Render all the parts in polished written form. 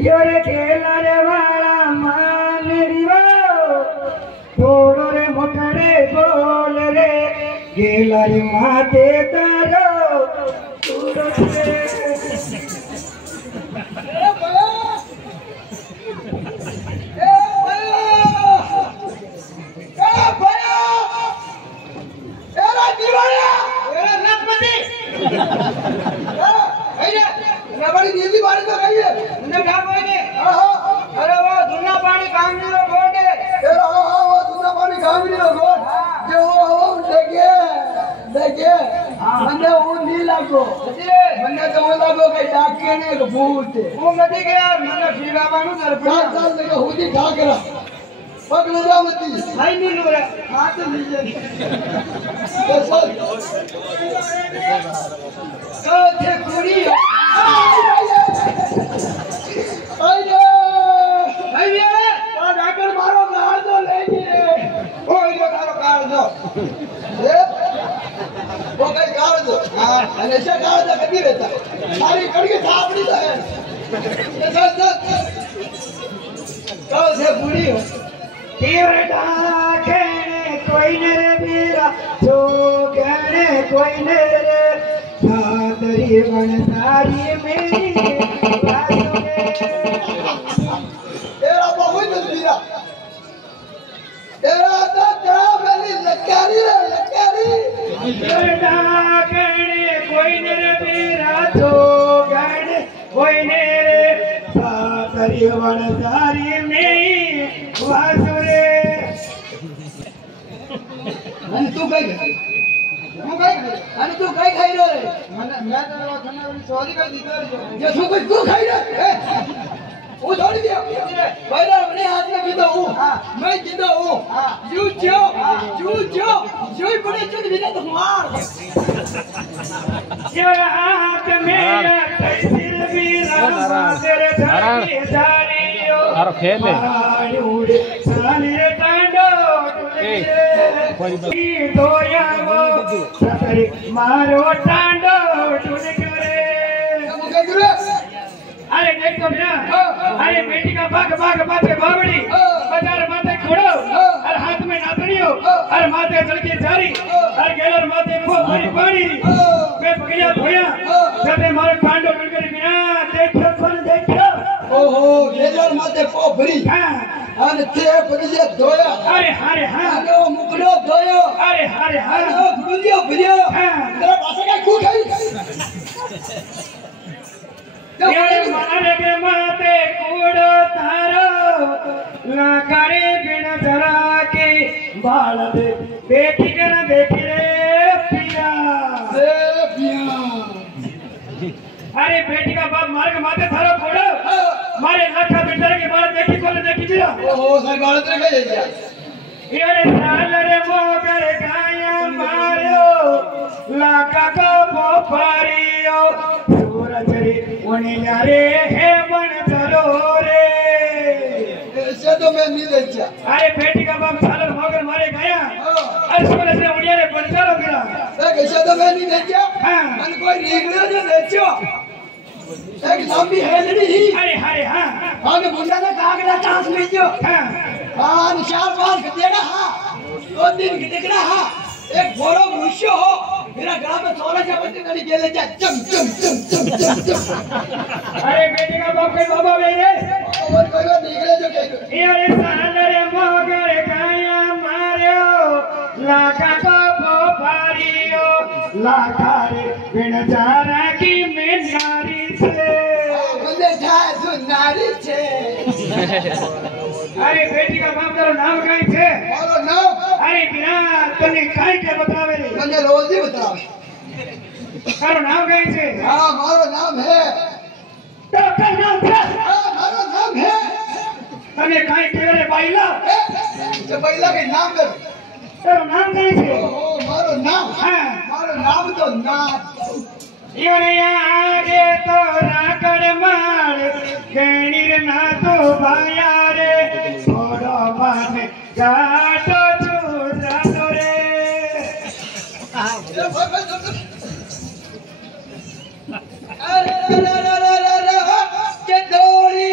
योरे खेला रे वाला मान दिवो थोड़ो रे मोटरे बोल रे गेला रे माते तारो थोड़ो रे बड़ी नीली बारिश हो रही है उन्हें क्या बोले अरे वो धुना पानी काम नहीं हो गोट है वो धुना पानी काम नहीं हो गोट जो वो देखिए मैंने वो नहीं लागो मैंने तो वो लागो के डाके ने एक भूत वो मत गया मैंने फिरा बानू कर साल लगे हुदी ठाकरा पकड़ जा मत भाई नहीं लो रे हाथ लीजिए तो थे पूरी मारो गाड़ दो लेंगे वो गाड़ दो वो कहीं गाड़ दो ऐसा गाड़ दो कभी रहता सारी कड़की थापड़ी तो है तो से पूरी हो कोई ने मेरा तो कहने कोई ने सादरी बनसारी मेरी तेरा बहुत जल्दीरा तेरा तो तेरा मेरी लक्कारी बेटा कहने कोई ने मेरा तो कहने कोई ने सादरी बनसारी मेरी वासुरे तू कहीं अरे तू कहीं खाई रे मैं तो सॉरी कर दी जो तू खाई रे वो छोड़ दिया भाई अपने हाथ में जीता हूँ मैं जीता हूँ यू बड़े चुट भी तो मार हाथ मेरा तैसिर भी रामा तेरे धरती जारियो अरे खेले साले टांडो दोया वो सतरी मारो टांडो टुनकुरे अरे देखो ना अरे बेटी का बाग माथे बावड़ी बाजार माथे खोड़ो और हाथ में नातड़ियो और माथे चलके जारी और गेलर माथे पानी मैं बगिया धोया जब मारो टांडो टुनकुरे बिना देखो ओहो गेलर माथे भरी अरे ते बगिया धोया अरे हाँ वो मुकड़ो धोयो अरे हाँ गुंजियो भरियो तेरा भाषा का कू खाई ये मारे के माते कूड़ो तारो लाकारी बिन जरा के बाल दे देखी के ना देखी रे पिया अरे बेटी का बाप मारे के माते थारो कूड़ो मारे लाखा बिटर के बाल देखी को देखी बिया ओहो सर बाल तेरे के जाइए ये साल रे मोगर गाया मारो लाका को पोपारियो सूरज रे उनिया रे हे मन चलो रे ऐसे तो मैं नहीं देखा अरे बेटी का बाप साल मोगर मारे गया अरे सूरज रे उनिया रे बन चलो गिरा ऐसे तो मैं नहीं देखा मन कोई निकले जो देखो एक लंबी है नहीं अरे हाँ आगे मुंडा ने कागड़ा चांस में जो हाँ निशान बाल कटेगा हाँ 2 दिन कटेगा हाँ एक बोलो मनुष्य हो मेरा ग्राम में 16 जबरदस्ती करी गेले जा चम अरे बेटी का बाप के बाबा मेरे और कोई निकले जो कहीं ये साल रे मोगर गाया मारो लाका को पोपारियो लाका रे बिन जारा की में नारी से बंदे जाए सुनारी छे अरे बेटी का बाप तेरा नाम काई छे मारो नाम अरे बिना तने काई के बतावे रे मुझे रोज ही बताओ तारो नाम काई छे हाँ मारो नाम है तो का नाम छे मारो नाम है तने काई केवे रे बाईला जो पहिला के नाम कर तारो नाम काई छे मारो नाम हां मारो नाम तो नाम योरे आगे तो राकड़ मार गणीर ना तो भाया रे छोड़ो माने गाटो चूरा दो रे अरे के दौड़ी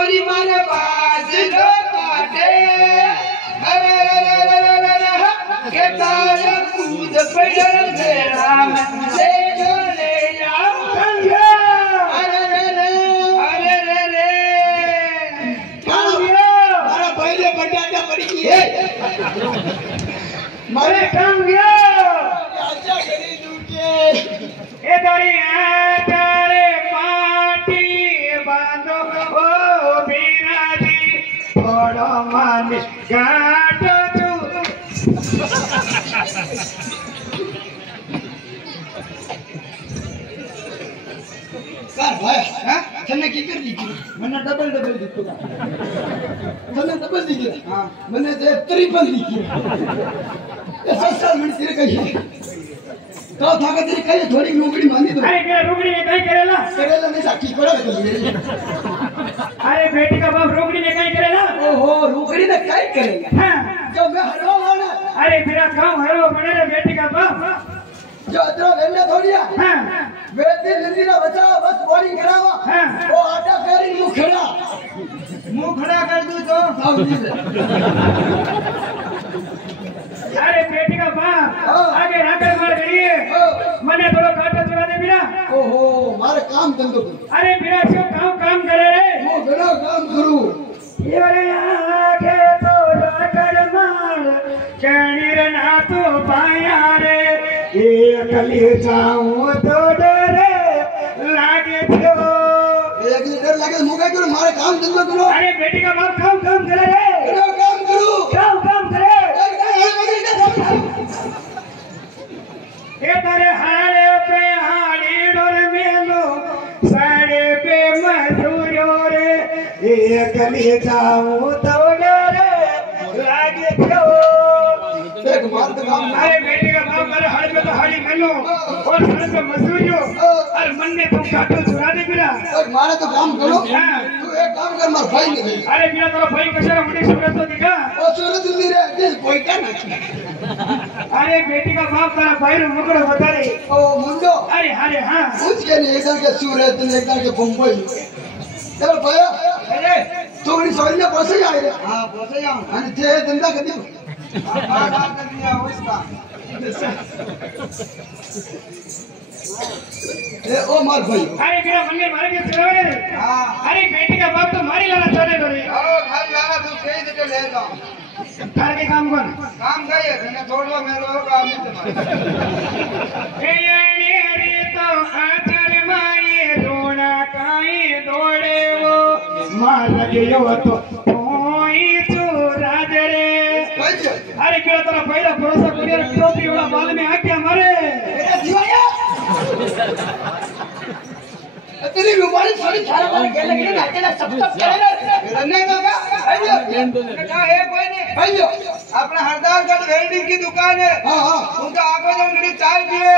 छोरी माने बाज लो काटे अरे के तारे कूद पड़ल घेरा में ले जो ले जाओ कंगा अरे मारा पहले बटाटा पड़ी है मारे कंगा आजा गरी दूके ए दरिया तारे पाटी बांधो ओ बिराजी थोड़ो मान गाटो तू कर भाई हां तने की कर दी मैंने डबल दिखो तने डबल दिखी हां मैंने दे ट्रिपल दिखी ऐसा साल में तेरे कही तो था के तेरी कही थोड़ी लुगड़ी बांधी दो अरे क्या रुगड़ी में कहीं करेला नहीं साकी पड़ा तो अरे बेटी का बाप रुगड़ी में कहीं करेला ओहो लुगड़ी ने काय करेगा हां जो मैं हरो वाला अरे मेरा काम हरो बने रे बेटी का बाप जो अदरो वेले थोड़िया हां वेदी नंदीना बचाओ बस बोरिंग करावा हां वो आटा फेरी मुंह खड़ा कर दूं तो समझी ले अरे बेटी का बाप आगे राकर मार गई है मने थोड़ा काटा चुरा दे मेरा ओहो मारे काम धंधो कर अरे मेरा क्यों काम करे रे वो घणा काम करू ये रे आगे तो राकर मार चणीर ना तो पाया रे एक ले जाऊं तो डरे लागे थियो एक डर लगे मुका करो मारे काम धंधो करो अरे बेटी का बाप काम करे रे काम करू काम करे ये तेरे हारे पे हाड़ी डोर मेलो साड़े पे मधुरो रे एक ले जाऊं तो डरे लागे थियो एक बार तो काम अरे बेटी का बाप मेरे हाथ में तो हाड़ी मेलो और सर पे मजदूरियो और मन में तुम काटो चुरा दे मेरा एक मारे तो काम करो तू एक काम कर मार भाई ने अरे मेरा तो भाई कशरा मुझे सूरत तो दिखा ओ सूरत दिल्ली रे दिस पोइटा ना अरे बेटी का बाप तेरा भाई रो मुकड़ो बता रे ओ मुंडो अरे हां पूछ के नहीं इधर के सूरत एक के मुंबई चल भैया अरे तू नहीं सोई ना बसे आए रे हां बसे आऊं आणि ते धंदा कर दियो आटा कर दिया उसका ए ओ मार भाई अरे मेरा मन में मारे के चलावे रे हां अरे बेटी का बाप तो मारी लाना चाहते तो रे ओ घर लाना तू कहीं दे ले जा घर के काम कर काम गए मैंने छोड़ो मेरो काम नहीं ए रे तो आचर माए रोना काई दौड़े वो मार गयो तो कोई चोरा दे रे अरे केड़ा तेरा पहला भरोसा करियो टोपी वाला बाल में आके मारे मेरा जीवाया तेरी रुमाली साड़ी छारा वाले खेलने के लिए नाचे ना सब करेगा नहीं होगा भाइयों क्या है कोई नहीं भाइयों अपना हरदारगढ़ वेल्डिंग की दुकान है उनका आगे जब कभी चाय पिए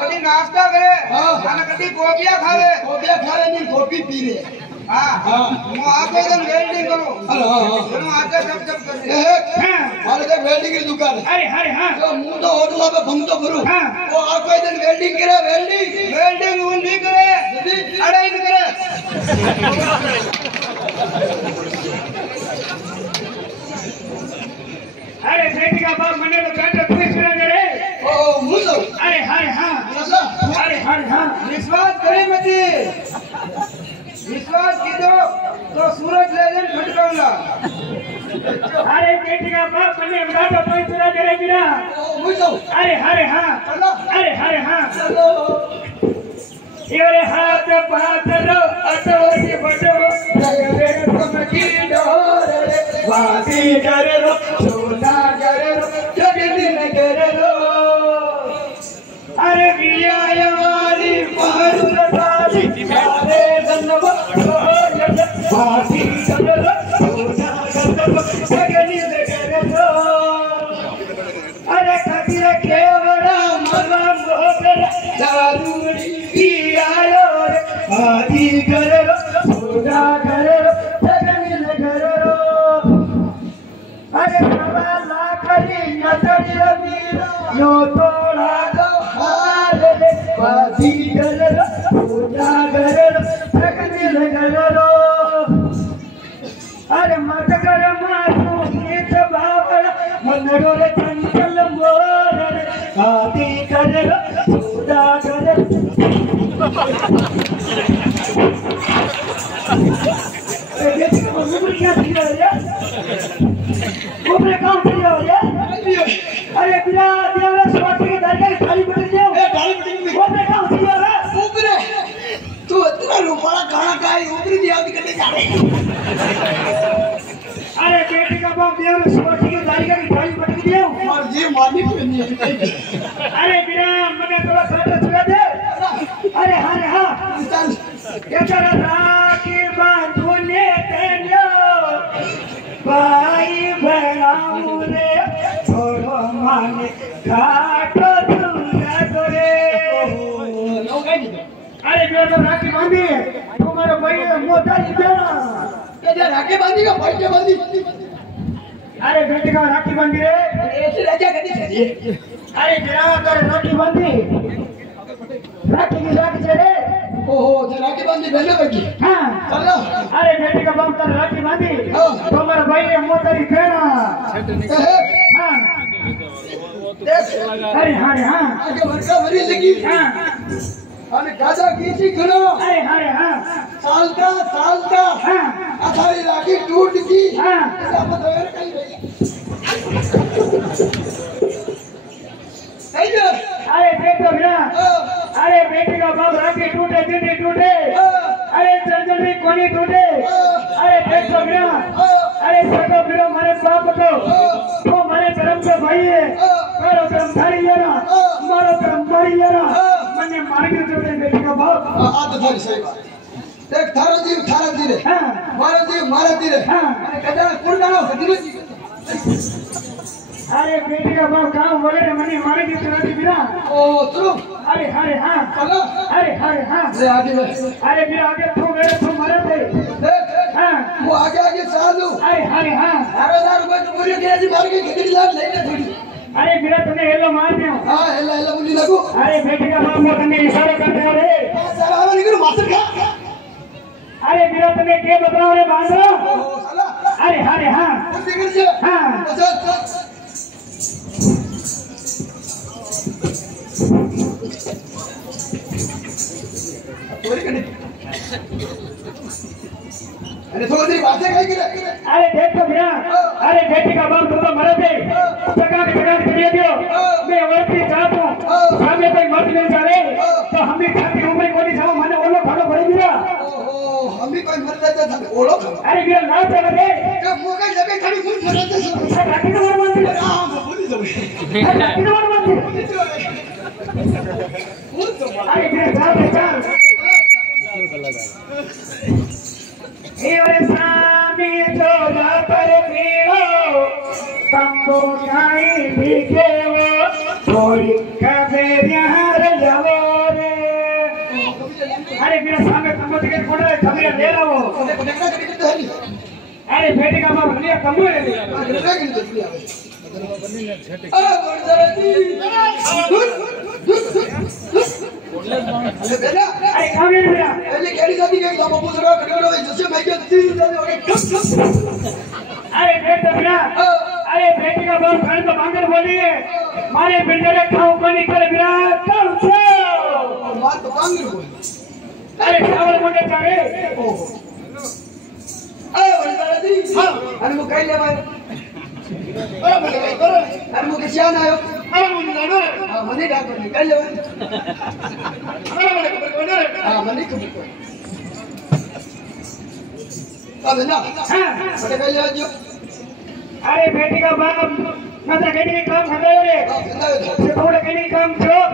कभी नाश्ता करे खाना कभी कॉफिया खावे नहीं कॉफी पी रहे हां वो आगे जब वेल्डिंग करो दोनों आगे सब कर रहे मारे देख वेल्डिंग की दुकान है अरे हां जो मुंह तो होटल पे भंग तो करूं वो आगे जब वेल्डिंग करे वेल्डिंग उन नहीं करे अड़ाई नहीं करे अरे बेटी का बाप मने तो काटा तू छुरा दे रे ओ मुझे अरे हां अरे हां विश्वास करे मती विश्वास की तो सूरज लेजन खटकाऊंगा अरे बेटी का बाप मने काटा तू छुरा दे रे मेरा ओ मुझे अरे हां ये रे हाथ पाथरो अटोरी बडो लगवे तुमकी डोर रे वादी करो सोना करो जगदी न करो अरे विया वाली मारू साली सारे धनवा वादी करो सोना करो जगदी न करो अरे कबीर केवड़ा मगा मोगरा दारूड़ी पियालो रे आदि करो सोना करो जगदी न करो अरे सवा लाखरी नटरी वीर यो तोड़ा दो हाल रे आदि करो सोना करो जगदी न करो कन्नडो रे चंचल मोर रे काती करे सुदा करे ऊपर काम किया हो यार अरे बिना देवरा स्वाति के दरगाह खाली बैठ जाओ ए खाली बैठ ऊपर काम किया रे ऊपर तू इतना रुपया खाना खाई ऊपर दिया करने जा रहे अरे बेटे का बाप देवरा स्वाति के दरगाह खाली बैठ दिया और जी मालिक नहीं अरे बिना मने थोड़ा साटा चला दे अरे हां ये चला राखी बांधने तेलो भाई बहनाऊ रे छोड़ो माने घाटो दूरा करे अरे बेटा राखी बांधी तुम्हारा भाई मोटा ही बेड़ा ये राखी बांधी का भाई क्या बांधी अरे बेटे का राखी बांधी रे ऐसे राजा कदी चाहिए अरे बिना कर राखी बांधी राखी की राखी चले ओहो राखी बांधी भेजो बेटी हां चलो अरे बेटी का बाप कर राखी बांधी तुम्हारा भाई मोटरी फेरा हां अरे हां आगे वर्षा भरी लगी हां अरे गाजा कीची खड़ो अरे हां सालता हां अथारी राखी टूट गई हां ऐसा मत होए कहीं नहीं अरे देख तो बिना अरे बेटी का बाप राखी टूटे दिन टूटे अरे जल्दी कोनी टूटे अरे देख तो बिना अरे सको बिना मारे बाप को तो मारे धर्म के भाई है करो धर्म धारी है ना मारो धर्म मारी है ना मने मार के टूटे बेटी का बाप आ तो थारी सही बात देख थारो जीव रे मारो जीव मारा दी रे अरे कदा कुड़ डालो धीरे अरे बेटी का बाप काम बोले मने मारे की चुराती बिना ओ चलो अरे हां चलो अरे हां ले आगे अरे बिना आगे तू मेरे तू मारे थे देख हां वो आगे चालू अरे हां दारोदार को पूरी केजी मार के खिचड़ी लाल लेने थोड़ी अरे बिना तूने हेलो मार दियो हां हेलो बोली लगो अरे बेटी का बाप को तने इशारा करते हो रे साला निकलो मास्टर का अरे बिना तने के बताओ रे बांधो ओ साला अरे हां निकल से हां चल अरे थोड़ी बातें कहीं करे अरे देख तो बिना अरे बेटी का बाप तो मरे थे टका करिए दियो मैं वर्ती चाहता हूं सामने कोई मत नहीं जा रहे तो हम भी खाती उम्र को नहीं जाओ माने ओलो खानो पड़े दिया ओहो हम भी कोई मर जाता था ओलो अरे बिना ना चले थे तो मुंह के लगे खड़ी मुंह फरते सब राखी तो मार मार हां बोली सब राखी तो मार मार अरे बिना चल हे सामी जो पर पीड़ो तंबू खाई भीगे वो थोड़ी कबे यार जाओ रे अरे मेरा सामने तंबू टिकट कोड रे खबरिया ले रहा वो अरे बेटे का बाप लिया तंबू ले लिया अरे काबिल मेरा पहले केड़ी शादी के बाबा पूछ रहा खड़े जैसे मैं के 3 दिन हो गए अरे बेटा बिना अरे बेटी का बाप खान तो मांगर बोली है मारे बिल्डरे खाओ को नहीं करे बिना कल से बात तो मांगर बोली अरे चावल मोटे चाहे अरे बंदा दी हां अरे मु कह ले भाई अरे बोले भाई करो अरे मु के सियान आयो अरे मु नाडो हां मने डाको निकल ले भाई अरे मने खबर को हां मने खबर को अब ना हां मने कह ले जो अरे बेटी का बाप माता कहने के काम कर रहे रे ये थोड़ा कहने के काम छोड़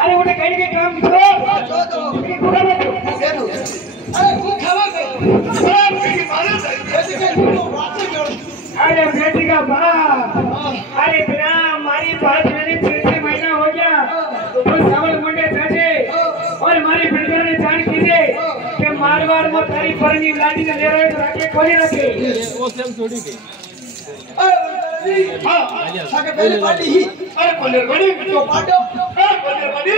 अरे उन्हें कहने के काम छोड़ ये पूरा मत अरे तू खावा अरे बेटी का बाप अरे बिना मारी बात मैंने 6 महीना हो गया तो चावल मंडे जाजे और मारी बिल्डर ने जान कीजिए कि मारवाड़ में थारी परनी लाठी ने ले रहे तो रखे खोली रखे वो सब छोड़ी गई हां साके पहले पार्टी ही अरे कोलर बड़ी तो पाटो अरे कोलर बड़ी